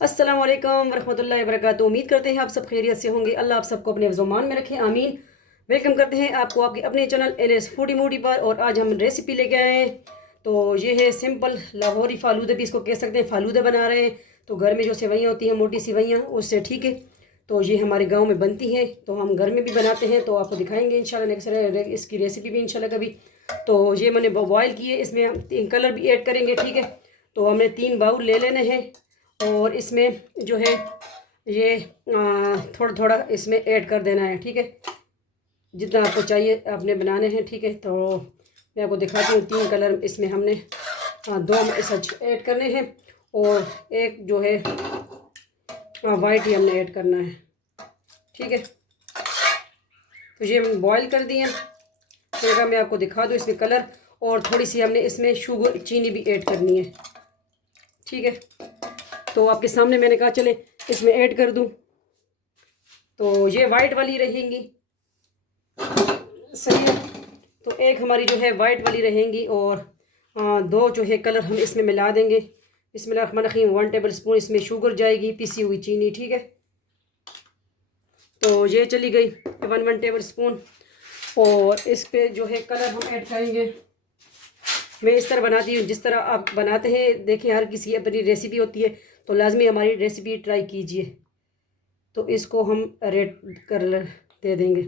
अस्सलाम वालेकुम वरहमतुल्लाहि वबरकातुहू। उम्मीद करते हैं आप सब खैरियत से होंगे। अल्लाह आप सबको अपने ज़ुबान में रखे, आमीन। वेलकम करते हैं आपको आपके अपने चैनल एनएस फूडी मूडी पर। और आज हम रेसिपी लेके आए हैं। तो ये है सिंपल लाहौरी फालूदा भी इसको कह सकते हैं, फालूदा बना रहे हैं। तो घर में जो सेवइयाँ होती हैं, मोटी सेवइयाँ, उससे ठीक है। तो ये हमारे गाँव में बनती हैं, तो हम घर में भी बनाते हैं। तो आपको दिखाएंगे इंशाल्लाह नेक्स्ट इसकी रेसिपी भी इंशाल्लाह कभी। तो ये मैंने बॉयल किए, इसमें हम 3 कलर भी ऐड करेंगे, ठीक है। तो हमने 3 बाउल ले लेने हैं। और इसमें जो है ये थोड़ा थोड़ा इसमें ऐड कर देना है, ठीक है। जितना आपको चाहिए आपने बनाने हैं, ठीक है। तो मैं आपको दिखाती हूँ। 3 कलर इसमें हमने 2 सच ऐड करने हैं, और एक जो है वाइट ही हमने ऐड करना है, ठीक है। तो ये हम बॉयल कर दिए। फिर मैं आपको दिखा दूँ इसमें कलर, और थोड़ी सी हमने इसमें शुगर चीनी भी ऐड करनी है, ठीक है। तो आपके सामने मैंने कहा चले इसमें ऐड कर दूं। तो ये वाइट वाली रहेंगी, सही है। तो एक हमारी जो है वाइट वाली रहेंगी, और 2 जो है कलर हम इसमें मिला देंगे। बिस्मिल्लाहिर्रहमानिर्रहीम। 1 टेबल स्पून इसमें शुगर जाएगी, पिसी हुई चीनी, ठीक है। तो ये चली गई 1 टेबल स्पून। और इस पे जो है कलर हम ऐड करेंगे। मैं इस तरह बनाती हूँ जिस तरह आप बनाते हैं। देखिए, हर किसी की अपनी रेसिपी होती है, तो लाजमी हमारी रेसिपी ट्राई कीजिए। तो इसको हम रेड कलर दे देंगे,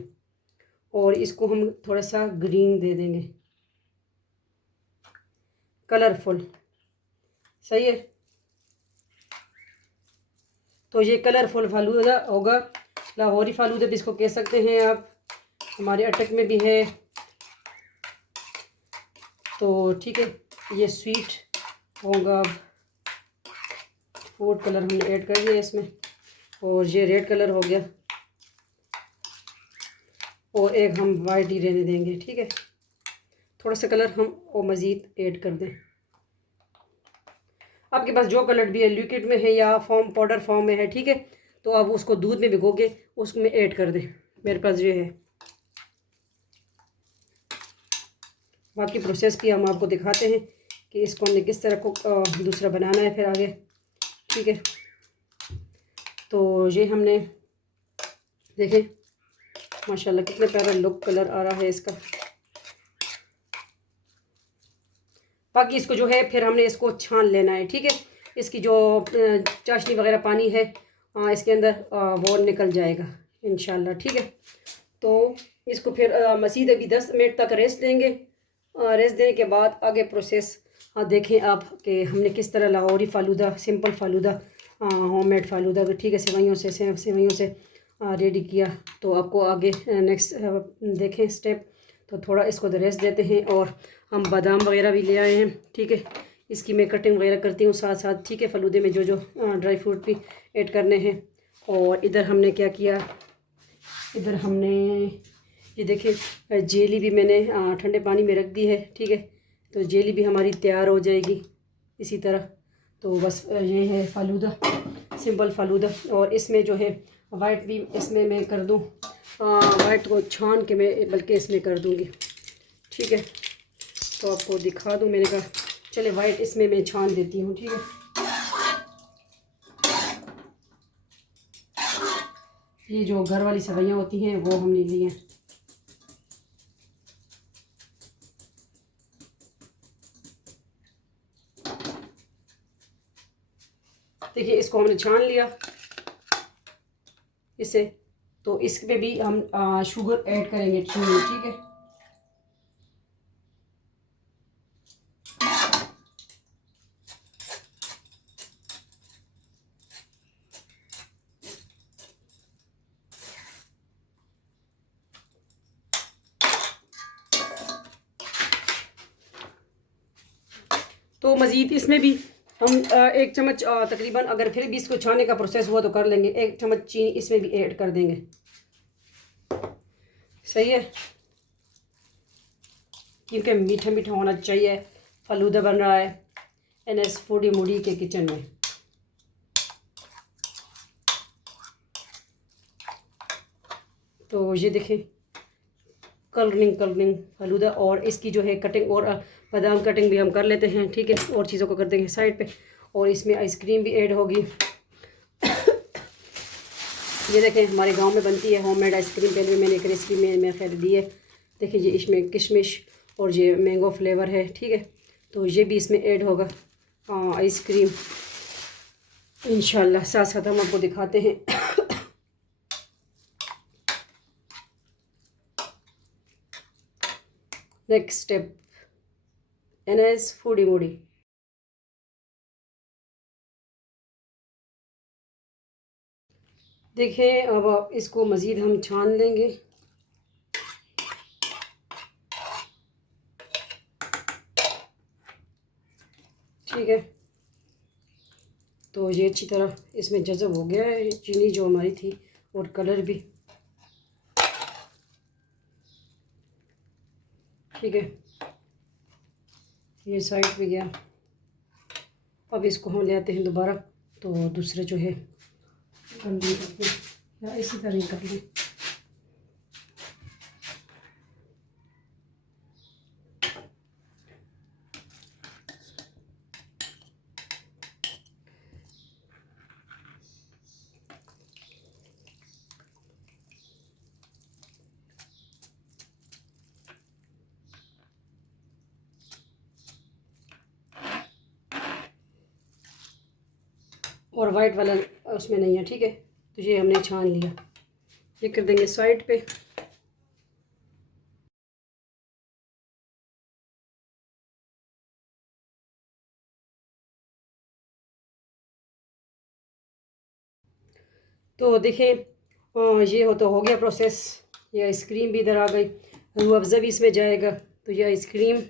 और इसको हम थोड़ा सा ग्रीन दे देंगे, कलरफुल, सही है। तो ये कलरफुल फालूदा होगा, लाहौरी फालूदा भी इसको कह सकते हैं आप। हमारे अटक में भी है, तो ठीक है। ये स्वीट होगा। फूड कलर हमने ऐड कर दिया इसमें, और ये रेड कलर हो गया, और एक हम वाइट ही रहने देंगे, ठीक है। थोड़ा सा कलर हम और मज़ीद ऐड कर दें। आपके पास जो कलर भी है, लिक्विड में है या फॉर्म पाउडर फॉर्म में है, ठीक है। तो आप उसको दूध में भिगो के उसमें ऐड कर दें। मेरे पास ये है। बाकी प्रोसेस भी हम आपको दिखाते हैं कि इसको हमने किस तरह को दूसरा बनाना है फिर आगे, ठीक है। तो ये हमने देखें, माशाल्लाह कितने प्यारा लुक कलर आ रहा है इसका। बाकी इसको जो है फिर हमने इसको छान लेना है, ठीक है। इसकी जो चाशनी वगैरह पानी है इसके अंदर वो निकल जाएगा इंशाल्लाह, ठीक है। तो इसको फिर मज़ीद अभी 10 मिनट तक रेस्ट देंगे। रेस्ट देने के बाद आगे प्रोसेस देखें आप कि हमने किस तरह लाहौरी फालूदा, सिंपल फालूदा, होममेड फालूदा, ठीक है, सेवइयों से रेडी किया। तो आपको आगे नेक्स्ट देखें स्टेप। तो थोड़ा इसको रेस्ट देते हैं, और हम बादाम वगैरह भी ले आए हैं, ठीक है। इसकी मैं कटिंग वगैरह करती हूँ साथ साथ, ठीक है। फलूदे में जो जो ड्राई फ्रूट भी ऐड करने हैं। और इधर हमने क्या किया, इधर हमने ये देखिए जेली भी मैंने ठंडे पानी में रख दी है, ठीक है। तो जेली भी हमारी तैयार हो जाएगी इसी तरह। तो बस ये है फालूदा, सिंपल फालूदा। और इसमें जो है वाइट भी इसमें मैं कर दूँ, वाइट को छान के मैं बल्कि इसमें कर दूँगी, ठीक है। तो आपको दिखा दूँ, मैंने कहा चले वाइट इसमें मैं छान देती हूँ, ठीक है। ये जो घर वाली सेवइयाँ होती हैं वो हमने ली हैं। देखिए, इसको हमने छान लिया इसे। तो इसमें भी हम शुगर ऐड करेंगे, चीनी, ठीक है। तो मज़ीद इसमें भी हम 1 चम्मच तकरीबन, अगर फिर भी इसको छाने का प्रोसेस हुआ तो कर लेंगे, 1 चम्मच चीनी इसमें भी ऐड कर देंगे, सही है। क्योंकि मीठा मीठा होना चाहिए। फलूदा बन रहा है एनएस फूडी मूडी के किचन में। तो ये देखें, कलरिंग फलूदा। और इसकी जो है कटिंग, और बादाम कटिंग भी हम कर लेते हैं, ठीक है। और चीज़ों को कर देंगे साइड पे। और इसमें आइसक्रीम भी ऐड होगी, ये देखें हमारे गांव में बनती है होममेड आइसक्रीम। पहले भी मैंने एक रेसिपी में खैर दी है। देखिए ये इसमें किशमिश और ये मैंगो फ्लेवर है, ठीक है। तो ये भी इसमें ऐड होगा आइसक्रीम इंशाल्लाह। साथ साथ हम आपको दिखाते हैं। Next step NS foodie Moody. देखिए अब आप इसको मज़ीद हम छान लेंगे। ठीक है, तो ये अच्छी तरह इसमें जज़ब हो गया है चीनी जो हमारी थी, और कलर भी। ठीक है, ये साइड पे गया। अब इसको हम ले आते हैं दोबारा। तो दूसरे जो है या इसी तरह कर लें। और वाइट वाला उसमें नहीं है, ठीक है। तो ये हमने छान लिया, ये कर देंगे साइड पे। तो देखिए ये हो गया प्रोसेस। ये आइसक्रीम भी इधर आ गई, रूह अफ़ज़ा भी इसमें जाएगा। तो ये आइसक्रीम,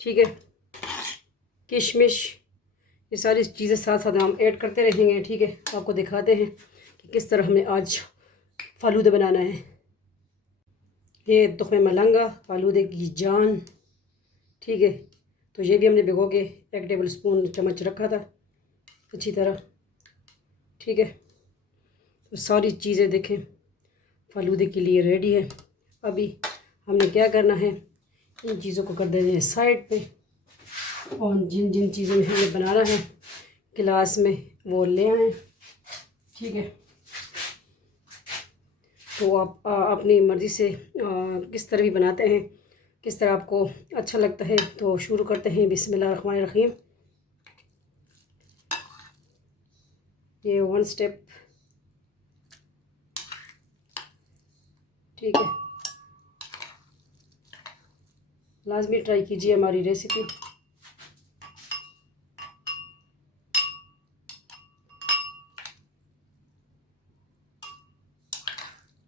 ठीक है, किशमिश, ये सारी चीज़ें साथ साथ हम ऐड करते रहेंगे। ठीक है, आपको दिखाते हैं कि किस तरह हमने आज फालूदा बनाना है। ये तुख़्मे मलंगा फालूदे की जान, ठीक है। तो ये भी हमने भिगो के 1 टेबल स्पून चम्मच रखा था अच्छी तरह, ठीक है। तो सारी चीज़ें देखें फालूदे के लिए रेडी है। अभी हमने क्या करना है, इन चीज़ों को कर देना है साइड पे, और जिन जिन चीज़ों में हमें बनाना है गिलास में वो ले आएँ, ठीक है। तो आप अपनी मर्ज़ी से किस तरह भी बनाते हैं, किस तरह आपको अच्छा लगता है। तो शुरू करते हैं। बिस्मिल्लाहिर्रहमानिर्रहीम। ये 1 स्टेप, ठीक है। लाजमी ट्राई कीजिए हमारी रेसिपी।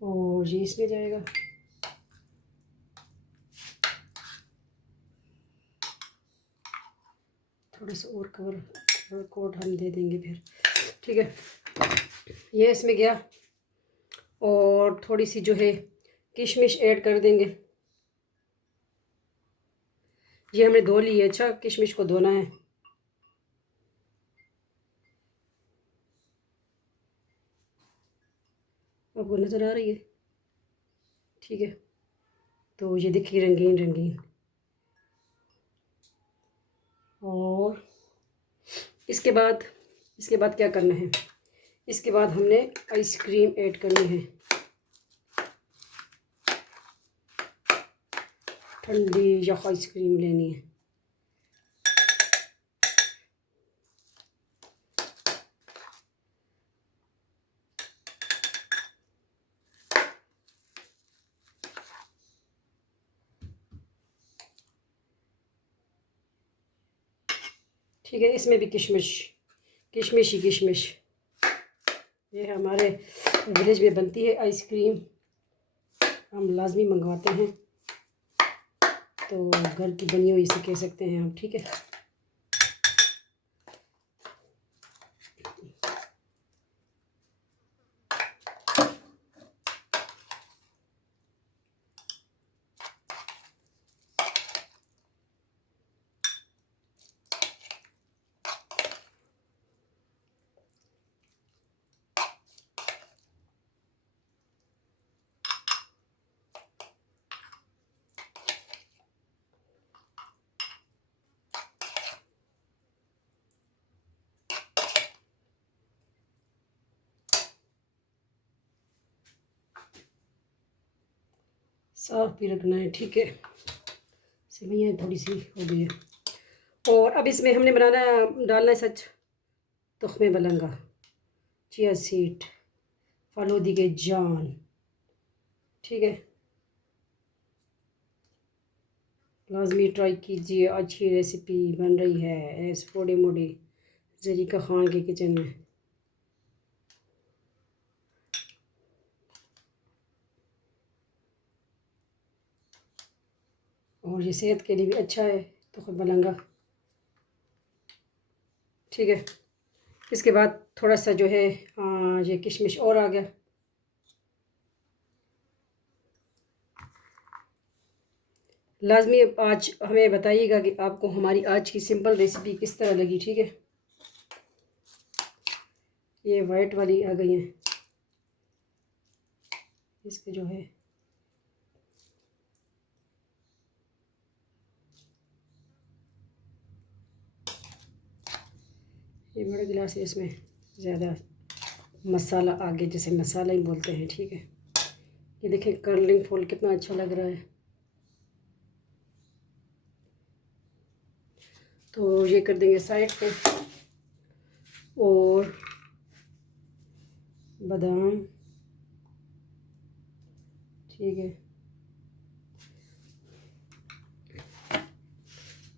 और ये इसमें जाएगा। थोड़ा सा और कवर कोट हम दे देंगे फिर, ठीक है। ये इसमें गया, और थोड़ी सी जो है किशमिश ऐड कर देंगे। ये हमने धो ली है, अच्छा किशमिश को धोना है। आपको नज़र आ रही है, ठीक है। तो ये देखिए रंगीन रंगीन। और इसके बाद क्या करना है, इसके बाद हमने आइसक्रीम ऐड करनी है, ठंडी यख आइसक्रीम लेनी है। ठीक है, इसमें भी किशमिश ही किशमिश। ये हमारे विलेज में बनती है आइसक्रीम, हम लाजमी मंगवाते हैं। तो घर की बनी हुई इसे कह सकते हैं हम, ठीक है। साफ भी रखना है, ठीक है। सेवइयाँ थोड़ी सी हो गई है। और अब इसमें हमने डालना है सच तुख्मे बलंगा, चिया सीड, फालूदी के जान, ठीक है। लाजमी ट्राई कीजिए, अच्छी रेसिपी बन रही है एस फोड़ी मोड़ी जरीका खान के किचन में। और ये सेहत के लिए भी अच्छा है तुख्मे बलंगा, ठीक है। इसके बाद थोड़ा सा जो है ये किशमिश और आ गया। लाजमी आज हमें बताइएगा कि आपको हमारी आज की सिंपल रेसिपी किस तरह लगी, ठीक है। ये वाइट वाली आ गई है, इसके जो है ये बड़ा गिलास है, इसमें ज़्यादा मसाला आगे जैसे मसाला ही बोलते हैं, ठीक है। ये देखें कर्लिंग फूल कितना अच्छा लग रहा है। तो ये कर देंगे साइड पे। और बादाम, ठीक है।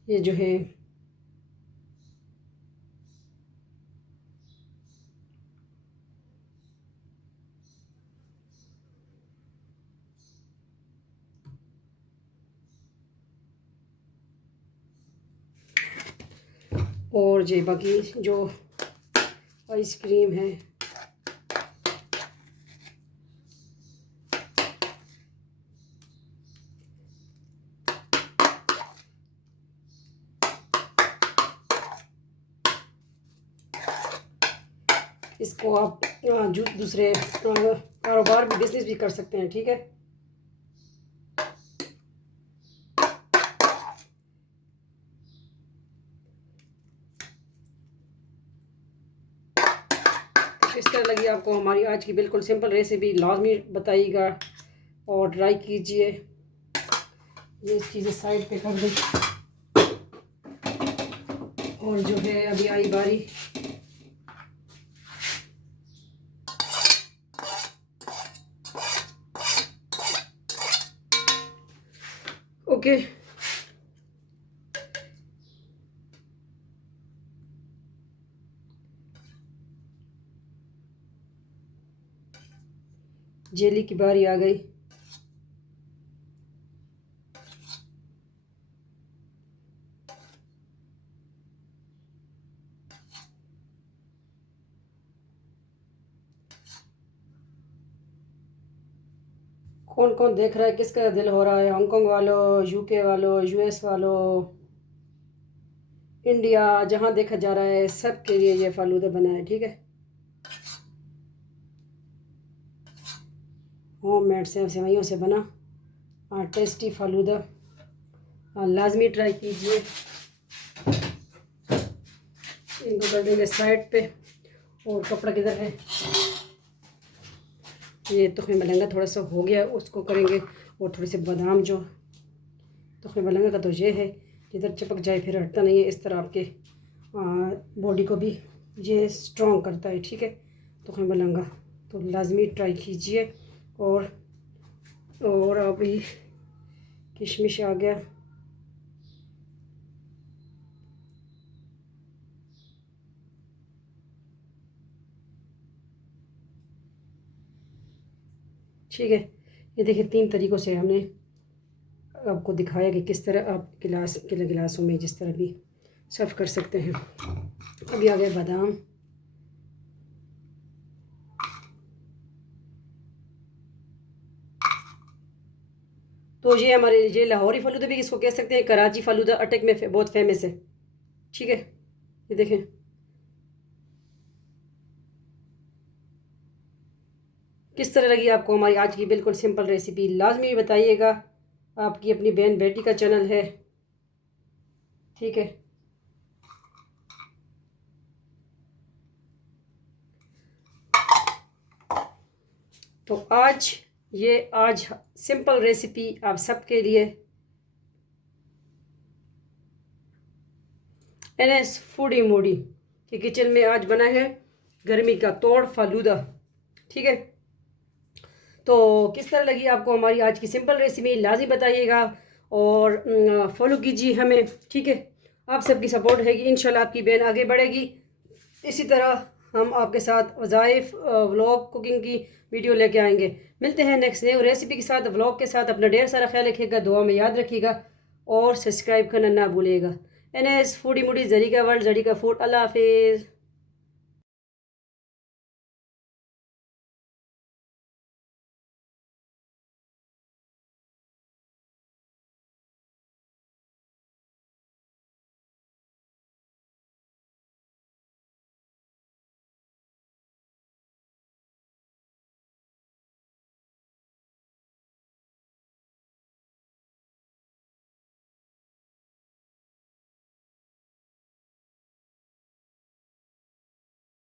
ये जो है और ये बाकी जो आइसक्रीम है, इसको आप जो दूसरे कारोबार भी बिजनेस भी कर सकते हैं, ठीक है। इस तरह लगी आपको हमारी आज की बिल्कुल सिंपल रेसिपी, लाजमी बताइएगा और ट्राई कीजिए। ये चीज़ें साइड पे कर दें। और जो है अभी आई बारी ओके। जेली की बारी आ गई। कौन कौन देख रहा है, किसका दिल हो रहा है? हांगकांग वालों, यूके वालों, यूएस वालों, इंडिया, जहाँ देखा जा रहा है सब के लिए ये फालूदा बना है, ठीक है। होम मेड से सेवइयों से बना टेस्टी फालूदा, लाजमी ट्राई कीजिए। इनको कर देंगे साइड पे। और कपड़ा किधर है? ये तुख्मे मलंगा थोड़ा सा हो गया, उसको करेंगे। और थोड़े से बादाम, जो तुख्मे मलंगा का तो ये है जिधर चिपक जाए फिर हटता नहीं है, इस तरह आपके बॉडी को भी ये स्ट्रॉन्ग करता है, ठीक है, तुख्मे मलंगा। तो लाजमी ट्राई कीजिए। और अभी किशमिश आ गया, ठीक है। ये देखिए 3 तरीक़ों से हमने आपको दिखाया कि किस तरह आप गिलासों में जिस तरह भी सर्व कर सकते हैं। अभी आ गए बादाम, तो ये हमारे ये लाहौरी फालूदा भी इसको कह सकते हैं, कराची फालूदा अटक में बहुत फेमस है, ठीक है। ये देखें किस तरह लगी आपको हमारी आज की बिल्कुल सिंपल रेसिपी, लाजमी बताइएगा। आपकी अपनी बहन बेटी का चैनल है, ठीक है। तो आज ये आज सिंपल रेसिपी आप सबके लिए NS फूडी मूडी के किचन में आज बना है गर्मी का तोड़ फालूदा। ठीक है, तो किस तरह लगी आपको हमारी आज की सिंपल रेसिपी लाज़िम बताइएगा और फॉलो कीजिए हमें। ठीक है, आप सबकी सपोर्ट है कि इंशाल्लाह आपकी बहन आगे बढ़ेगी। इसी तरह हम आपके साथ वज़ाइफ व्लॉग कुकिंग की वीडियो लेके आएंगे। मिलते हैं नेक्स्ट न्यू रेसिपी के साथ, व्लॉग के साथ। अपना ढेर सारा ख्याल रखिएगा, दुआ में याद रखिएगा और सब्सक्राइब करना ना भूलिएगा। NS फूडी मूडी जरीका वर्ल्ड, जरीका फूड। अल्लाह हाफिज़।